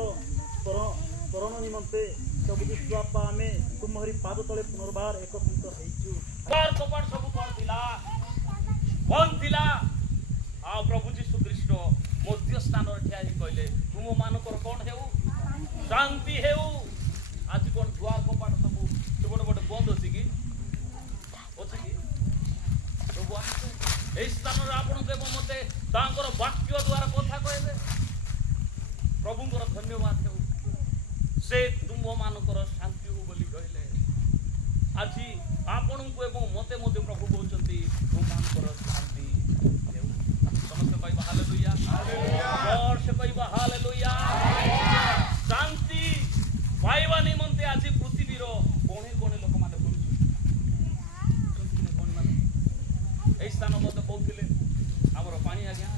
ସ୍ମରଣ ନିମନ୍ତେ ସବୁ ବିଶ୍ୱାସ ଆମେ ତୁମରି ପାଦ ତଳେ ପୁନର୍ବାର ଏକତ୍ରିତ ହେଇଛୁ। କପାଟ ସବୁ କଣ ଥିଲା? ବନ୍ଦ ଥିଲା। ଆଉ ପ୍ରଭୁ ଯୀଶୁ ଖ୍ରୀଷ୍ଟ ମଧ୍ୟ ସ୍ଥାନରେ ଠିଆ ହେଇ କହିଲେ ତୁମମାନଙ୍କର କଣ ହେଉ? ଶାନ୍ତି ହେଉ। ଆଜି କଣ ଦୁଆର କପାଟ ସବୁ ଗୋଟେ ଗୋଟେ ବନ୍ଦ ଅଛି କି? ଅଛି କି? ପ୍ରଭୁ ଆସିଲେ এই ସ୍ଥାନରେ ଆପଣଙ୍କୁ ଏବଂ ମତେ ତାଙ୍କର ବାକ୍ୟ ଦ୍ୱାରା କଥା କହିଲେ। ପ୍ରଭୁଙ୍କର ଧନ୍ୟବାଦ ହେଉ। ସେ ତୁମମାନଙ୍କର ଶାନ୍ତି ହଉ ବୋଲି କହିଲେ। ଆଜି ଆପଣଙ୍କୁ ଏବଂ ମତେ ମଧ୍ୟ ପ୍ରଭୁ କହୁଛନ୍ତି ତୁମମାନଙ୍କର ଶାନ୍ତି ହେଉ। ସମସ୍ତେ କହିବା ହାଲେଲୁୟା। ବର୍ଷେ କହିବା ହାଲେଲୁୟା। ଶାନ୍ତି ପାଇବା ନିମନ୍ତେ ଆଜି ପୃଥିବୀର କୋଣେ କୋଣେ ଲୋକମାନେ କରୁଛନ୍ତି। এই ସ୍ଥାନ ମଧ୍ୟ କହୁଥିଲେ ଆମର ପାଣି ଆଜ୍ଞା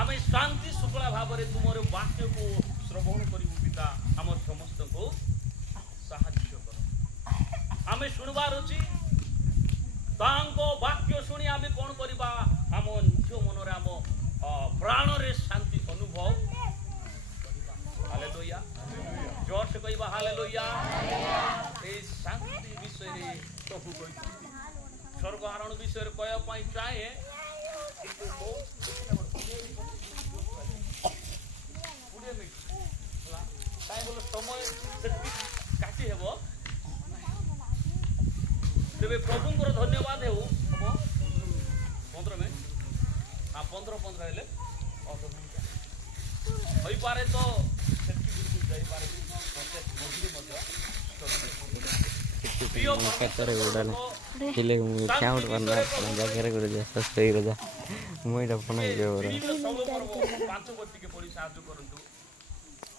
ଆମେ ଶାନ୍ତି ଶୃଙ୍ଖଳା ଭାବରେ ତୁମର ବାକ୍ୟକୁ ଶ୍ରବଣ କରିବୁ ପିତା ଆମର ସମସ୍ତଙ୍କୁ ସାହାଯ୍ୟ କର। ଆମେ ଶୁଣିବାର ଅଛି ତାଙ୍କ ବାକ୍ୟ ଶୁଣି ଆମେ କ'ଣ କରିବା? ଆମ ନିଜ ମନରେ ଆମ ପ୍ରାଣରେ ଶାନ୍ତି ଅନୁଭବ କରିବା। ହାଲେଲୁୟା। ଜୋରସେ କହିବା ହାଲେଲୁୟା। এই ଶାନ୍ତି ବିଷୟରେ ପ୍ରଭୁ କହିଛନ୍ତି। ସ୍ୱର୍ଗ ଆରୋହଣ ବିଷୟରେ କହିବା ପାଇଁ ଚାହେଁ କିନ୍ତୁ କାହିଁ ବୋଲେ ସମୟ ସେତିକି କାଟି ହେବ। ତେବେ ପ୍ରଭୁଙ୍କର ଧନ୍ୟବାଦ ହେଉ। ହବ 15 ମିନିଟ୍ 15 ହେଲେ ହୋଇପାରେ ତ ସେତିକି ଯାଇପାରେ ମଝିରେ ମଧ୍ୟ କେତେରେ ଗୋଡ଼ାଲେ ଥିଲେ କାଉଣ୍ଟ କରନା ଜାଗାରେ ଗୋଟେ ଯା ସସ୍ତେଇ ରଜା ମୁଁ ଏଇଟା ଫୋନ ହେଇଯିବ ପରା। 5 ବର୍ଷିକେ ପଡ଼ି ସାହାଯ୍ୟ କରନ୍ତୁ।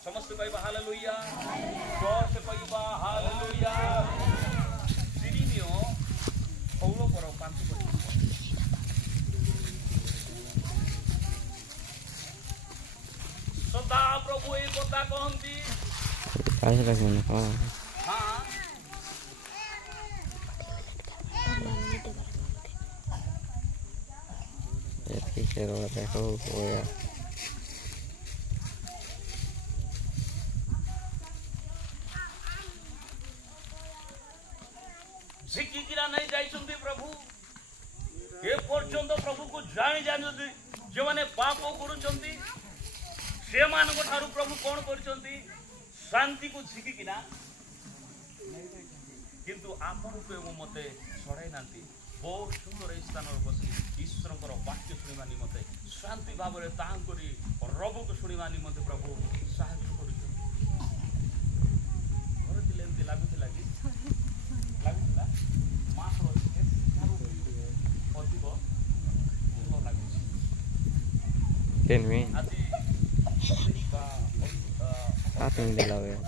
ସମସ୍ତେ କହିବା ହାଲେଲୁୟା। ଜୋରସେ କହିବା ହାଲେଲୁୟା। ସିରିନିୟ 16 ପର 5 ବର୍ଷ ସଦା ପ୍ରଭୁ এই କଥା କହନ୍ତି। କାହିଁ ରାখୁନି ହଁ ହଁ se lo dejó voy a ଶିଖିକିରା ନେଇ ଯାଇଛନ୍ତି ପ୍ରଭୁ। ଏ ପର୍ଯ୍ୟନ୍ତ ପ୍ରଭୁକୁ ଜାଣି ଜାଣିଛନ୍ତି ଯେଉଁମାନେ ପାପ କରୁଛନ୍ତି ସେମାନଙ୍କ ଠାରୁ ପ୍ରଭୁ କ'ଣ କରିଛନ୍ତି? ଶାନ୍ତିକୁ ଝିକିକିନା କିନ୍ତୁ ଆପଣଙ୍କୁ ଏବଂ ମୋତେ ଛଡ଼ାଇ ନାହାନ୍ତି। ବହୁତ ସୁନ୍ଦର ଏହି ସ୍ଥାନରେ ବସି ଈଶ୍ୱରଙ୍କର ବାକ୍ୟ ଶୁଣିବା ନିମନ୍ତେ ଶାନ୍ତି ଭାବରେ ତାହାଙ୍କରି ରବକୁ ଶୁଣିବା ନିମନ୍ତେ ପ୍ରଭୁ ସାହାଯ୍ୟ କରୁଛନ୍ତି। ଘରେ ଥିଲେ ଏମିତି ଲାଗୁଥିଲା କି ଲାଗୁଥିଲା ମାସର ଅଧିକ ଭଲ ଲାଗୁଛି। ten mil ଆଜି 7 mil de la vez